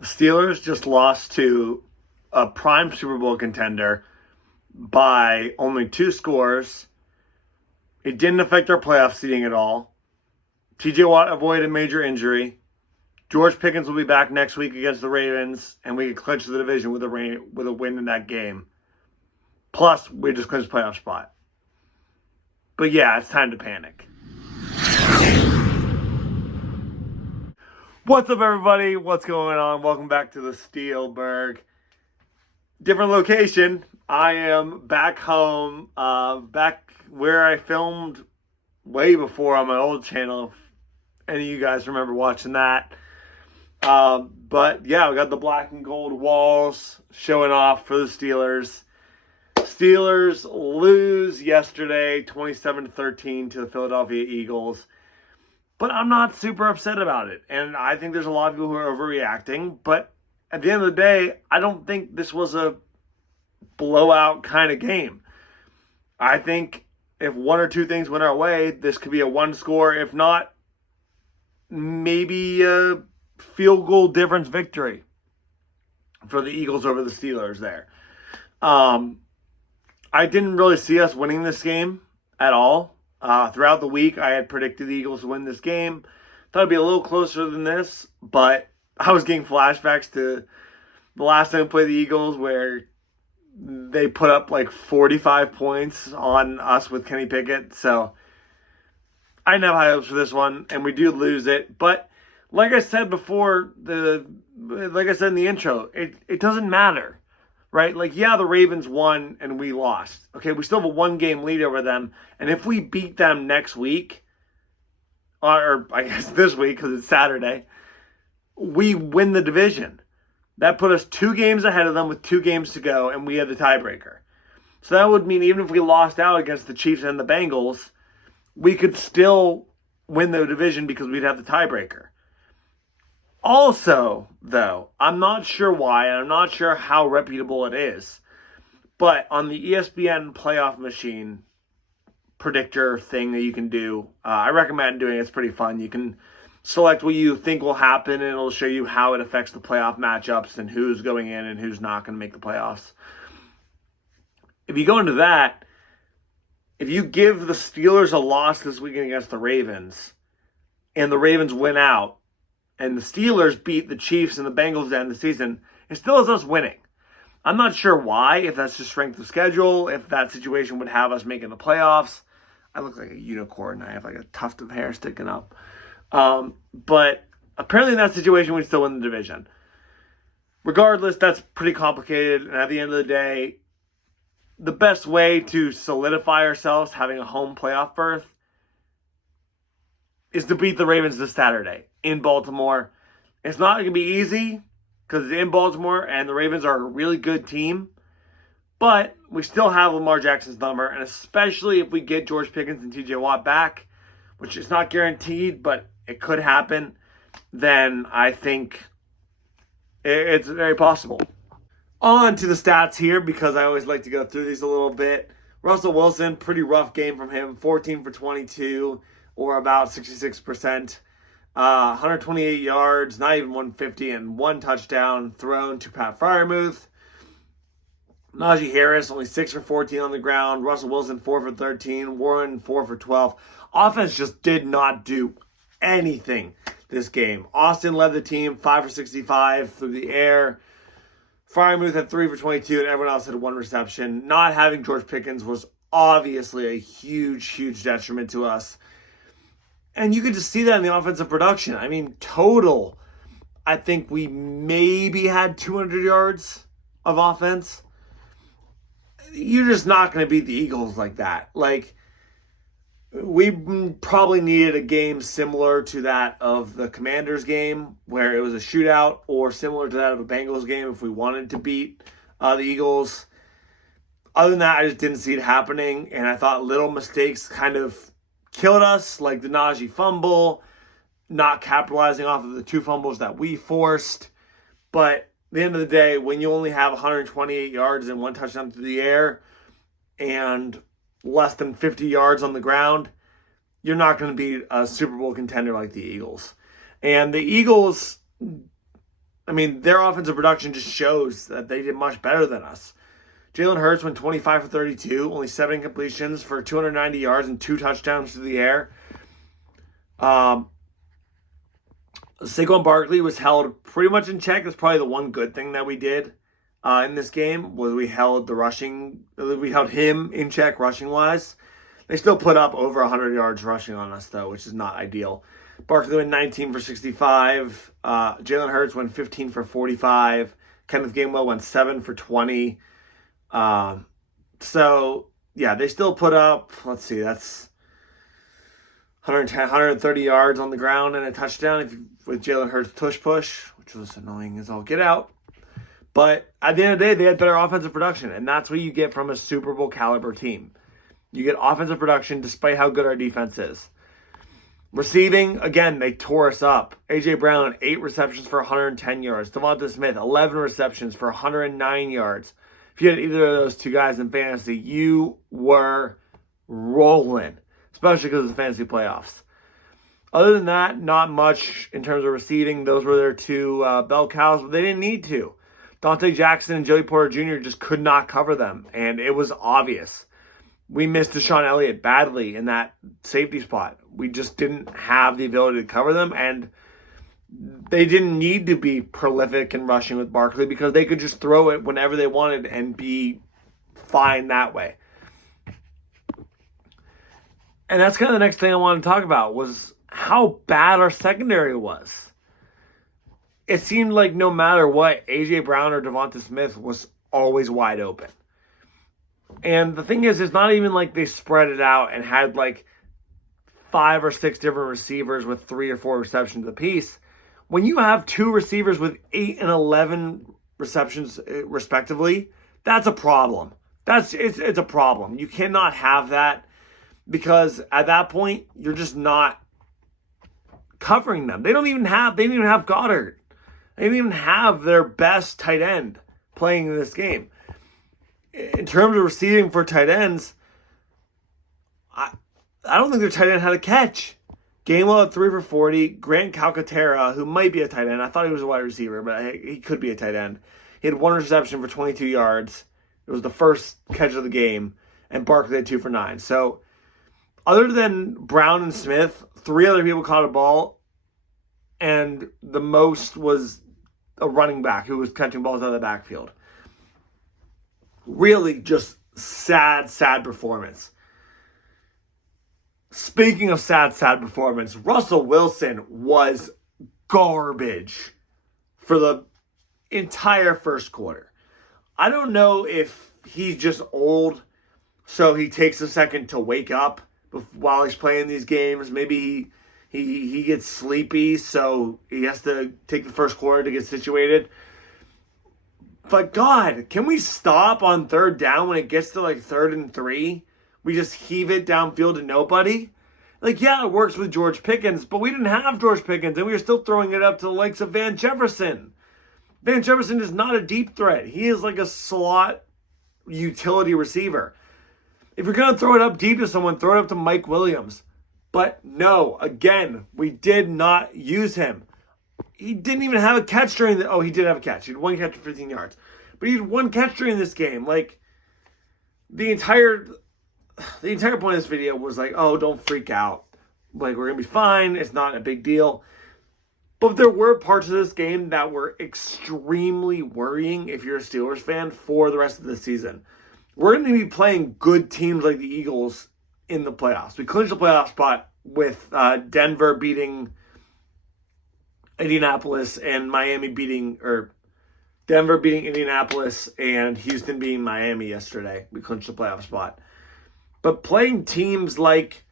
The Steelers just lost to a prime Super Bowl contender by only 2 scores. It didn't affect our playoff seeding at all. TJ Watt avoided a major injury. George Pickens will be back next week against the Ravens, and we could clinch the division with a win in that game. Plus, we just clinched a playoff spot. But yeah, it's time to panic. What's up, everybody? What's going on? Welcome back to the Steelburgh. Different location. I am back home, back where I filmed way before on my old channel. If any of you guys remember watching that. But yeah, we got the black and gold walls showing off for the Steelers. Steelers lose yesterday 27-13 to the Philadelphia Eagles. But I'm not super upset about it. And I think there's a lot of people who are overreacting. But at the end of the day, I don't think this was a blowout kind of game. I think if one or two things went our way, this could be a one score. If not, maybe a field goal difference victory for the Eagles over the Steelers there. I didn't really see us winning this game at all. Throughout the week, I had predicted the Eagles to win this game. Thought it'd be a little closer than this, but I was getting flashbacks to the last time we played the Eagles where they put up like 45 points on us with Kenny Pickett. So I didn't have high hopes for this one, and we do lose it. But like I said before, like I said in the intro, it doesn't matter. Right? Like, yeah, the Ravens won and we lost. Okay, we still have a 1-game lead over them. And if we beat them next week, or I guess this week because it's Saturday, we win the division. That put us 2 games ahead of them with 2 games to go, and we have the tiebreaker. So that would mean even if we lost out against the Chiefs and the Bengals, we could still win the division because we'd have the tiebreaker. Also, though, I'm not sure why, and I'm not sure how reputable it is, but on the ESPN playoff machine predictor thing that you can do, I recommend doing it. It's pretty fun. You can select what you think will happen, and it'll show you how it affects the playoff matchups and who's going in and who's not going to make the playoffs. If you go into that, if you give the Steelers a loss this weekend against the Ravens, and the Ravens win out, and the Steelers beat the Chiefs and the Bengals at the end of the season, it still is us winning. I'm not sure why, if that's just strength of schedule, if that situation would have us making the playoffs. I look like a unicorn. I have like a tuft of hair sticking up. But apparently in that situation, we'd still win the division. Regardless, that's pretty complicated. And at the end of the day, the best way to solidify ourselves having a home playoff berth is to beat the Ravens this Saturday in Baltimore. It's not going to be easy because it's in Baltimore and the Ravens are a really good team. But we still have Lamar Jackson's number, and especially if we get George Pickens and TJ Watt back, which is not guaranteed, but it could happen, then I think it's very possible. On to the stats here, because I always like to go through these a little bit. Russell Wilson, pretty rough game from him, 14 for 22. Or about 66%, 128 yards, not even 150, and 1 touchdown thrown to Pat Freiermuth. Najee Harris, only 6 for 14 on the ground. Russell Wilson, 4 for 13. Warren, 4 for 12. Offense just did not do anything this game. Austin led the team, 5 for 65 through the air. Freiermuth had 3 for 22, and everyone else had 1 reception. Not having George Pickens was obviously a huge, huge detriment to us. And you could just see that in the offensive production. I mean, total, I think we maybe had 200 yards of offense. You're just not going to beat the Eagles like that. Like, we probably needed a game similar to that of the Commanders game, where it was a shootout, or similar to that of a Bengals game if we wanted to beat the Eagles. Other than that, I just didn't see it happening, and I thought little mistakes kind of killed us, like the Najee fumble, not capitalizing off of the 2 fumbles that we forced. But at the end of the day, when you only have 128 yards and 1 touchdown through the air and less than 50 yards on the ground, you're not going to be a Super Bowl contender like the Eagles. And the Eagles I mean, their offensive production just shows that they did much better than us. Jalen Hurts went 25 for 32, only 7 completions for 290 yards and 2 touchdowns through the air. Saquon Barkley was held pretty much in check. That's probably the one good thing that we did in this game was we held him in check rushing wise. They still put up over 100 yards rushing on us though, which is not ideal. Barkley went 19 for 65. Jalen Hurts went 15 for 45. Kenneth Gainwell went 7 for 20. So yeah, they still put up, let's see, that's 110, 130 yards on the ground and a touchdown with Jalen Hurts tush push, which was annoying as all get out. But at the end of the day, they had better offensive production, and that's what you get from a Super Bowl caliber team. You get offensive production despite how good our defense is. Receiving, again, they tore us up. A.J. Brown, 8 receptions for 110 yards. Devonta Smith, 11 receptions for 109 yards. If you had either of those two guys in fantasy, you were rolling, especially because of the fantasy playoffs. Other than that, not much in terms of receiving. Those were their two bell cows, but they didn't need to. Dante Jackson and Joey Porter Jr. just could not cover them, and it was obvious. We missed Deshaun Elliott badly in that safety spot. We just didn't have the ability to cover them, and they didn't need to be prolific in rushing with Barkley because they could just throw it whenever they wanted and be fine that way. And that's kind of the next thing I wanted to talk about was how bad our secondary was. It seemed like no matter what, A.J. Brown or Devonta Smith was always wide open. And the thing is, it's not even like they spread it out and had like 5 or 6 different receivers with 3 or 4 receptions apiece. When you have 2 receivers with 8 and 11 receptions respectively, that's a problem. It's a problem. You cannot have that because at that point, you're just not covering them. They didn't even have Goddard. They didn't even have their best tight end playing in this game. In terms of receiving for tight ends, I don't think their tight end had a catch. Gainwell at 3 for 40. Grant Calcaterra, who might be a tight end. I thought he was a wide receiver, but he could be a tight end. He had 1 reception for 22 yards. It was the first catch of the game. And Barkley had 2 for 9. So, other than Brown and Smith, 3 other people caught a ball. And the most was a running back who was catching balls out of the backfield. Really just sad performance. Speaking of sad performance, Russell Wilson was garbage for the entire first quarter. I don't know if he's just old, so he takes a second to wake up while he's playing these games. Maybe he gets sleepy, so he has to take the first quarter to get situated. But God, can we stop on 3rd down when it gets to like 3rd and 3? We just heave it downfield to nobody? Like, yeah, it works with George Pickens, but we didn't have George Pickens, and we were still throwing it up to the likes of Van Jefferson. Van Jefferson is not a deep threat. He is like a slot utility receiver. If you're going to throw it up deep to someone, throw it up to Mike Williams. But no, again, we did not use him. He didn't even have a catch during the... Oh, he did have a catch. He had 1 catch for 15 yards. But he had 1 catch during this game. Like, the entire point of this video was like, oh, don't freak out. Like, we're going to be fine. It's not a big deal. But there were parts of this game that were extremely worrying if you're a Steelers fan for the rest of the season. We're going to be playing good teams like the Eagles in the playoffs. We clinched the playoff spot with Denver beating Indianapolis and Denver beating Indianapolis and Houston beating Miami yesterday. We clinched the playoff spot. But playing teams like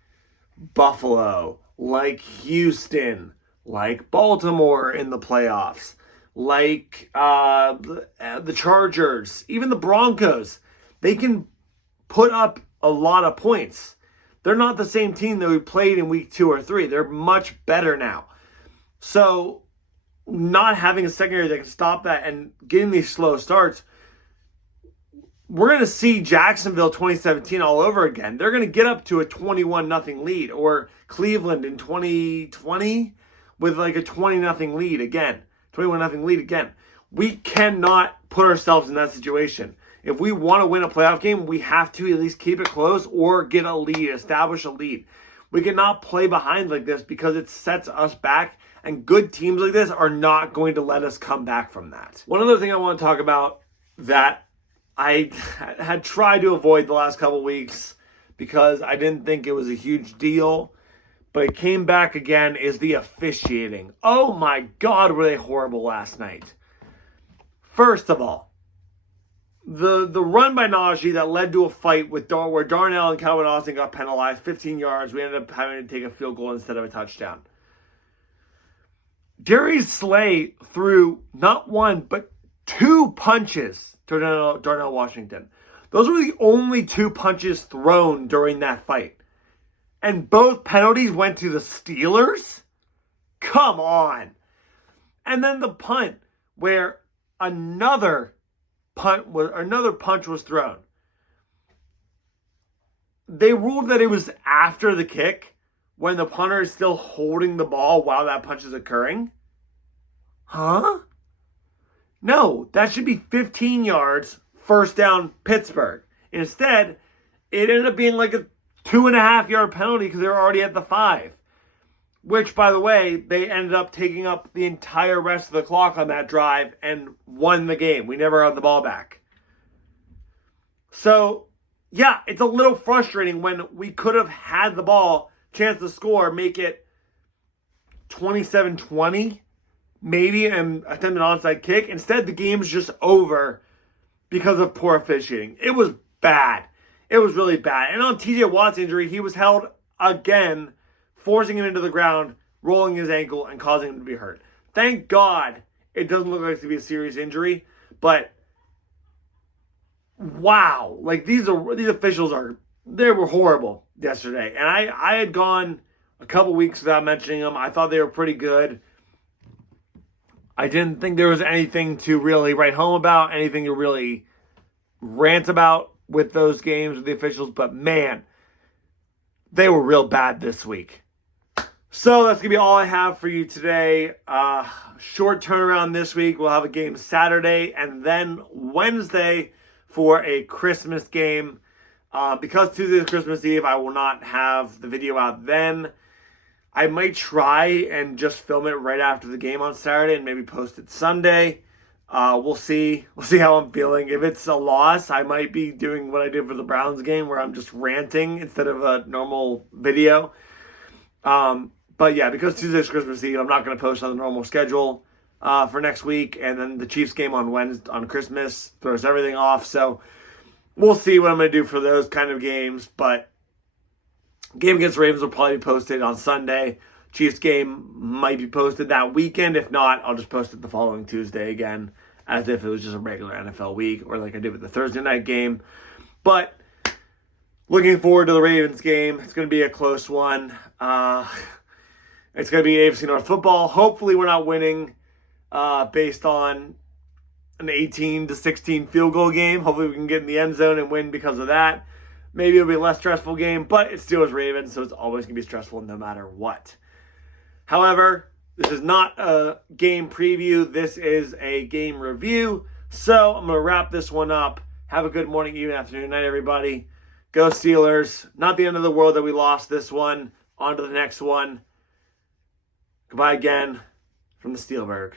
Buffalo, like Houston, like Baltimore in the playoffs, like the Chargers, even the Broncos, they can put up a lot of points. They're not the same team that we played in week 2 or 3. They're much better now. So, not having a secondary that can stop that and getting these slow starts, we're going to see Jacksonville 2017 all over again. They're going to get up to a 21-0 lead, or Cleveland in 2020 with like a 20-0 lead again. 21-0 lead again. We cannot put ourselves in that situation. If we want to win a playoff game, we have to at least keep it close or get a lead, establish a lead. We cannot play behind like this because it sets us back, and good teams like this are not going to let us come back from that. One other thing I want to talk about that I had tried to avoid the last couple weeks because I didn't think it was a huge deal, but it came back again, is the officiating. Oh my God, were they horrible last night. First of all, the run by Najee that led to a fight with where Darnell and Calvin Austin got penalized, 15 yards. We ended up having to take a field goal instead of a touchdown. Darius Slay threw not one, but 2 punches to Darnell Washington. Those were the only 2 punches thrown during that fight. And both penalties went to the Steelers? Come on. And then the punt where another punch was thrown. They ruled that it was after the kick when the punter is still holding the ball while that punch is occurring. Huh? No, that should be 15 yards, first down, Pittsburgh. Instead, it ended up being like a 2.5-yard penalty because they were already at the 5. Which, by the way, they ended up taking up the entire rest of the clock on that drive and won the game. We never got the ball back. So, yeah, it's a little frustrating when we could have had the ball, chance to score, make it 27-20, maybe, and attempt an onside kick. Instead, the game's just over because of poor officiating. It was bad. It was really bad. And on TJ Watt's injury, he was held again, forcing him into the ground, rolling his ankle, and causing him to be hurt. Thank God it doesn't look like it's going to be a serious injury, but wow. Like, these officials they were horrible yesterday. And I had gone a couple weeks without mentioning them. I thought they were pretty good. I didn't think there was anything to really write home about, anything to really rant about with those games with the officials, but man, they were real bad this week. So that's going to be all I have for you today. Short turnaround this week. We'll have a game Saturday and then Wednesday for a Christmas game. Because Tuesday is Christmas Eve, I will not have the video out then. I might try and just film it right after the game on Saturday and maybe post it Sunday. We'll see. We'll see how I'm feeling. If it's a loss, I might be doing what I did for the Browns game where I'm just ranting instead of a normal video. But yeah, because Tuesday's Christmas Eve, I'm not going to post on the normal schedule for next week. And then the Chiefs game on Christmas throws everything off. So we'll see what I'm going to do for those kind of games. But game against Ravens will probably be posted on Sunday. Chiefs game might be posted that weekend. If not, I'll just post it the following Tuesday again, as if it was just a regular NFL week, or like I did with the Thursday night game. But looking forward to the Ravens game. It's going to be a close one. It's going to be AFC North football. Hopefully we're not winning based on an 18-16 field goal game. Hopefully we can get in the end zone and win because of that. Maybe it'll be a less stressful game, but it's Steelers Ravens, so it's always going to be stressful no matter what. However, this is not a game preview. This is a game review. So I'm going to wrap this one up. Have a good morning, evening, afternoon, night, everybody. Go Steelers. Not the end of the world that we lost this one. On to the next one. Goodbye again from the Steelburgh.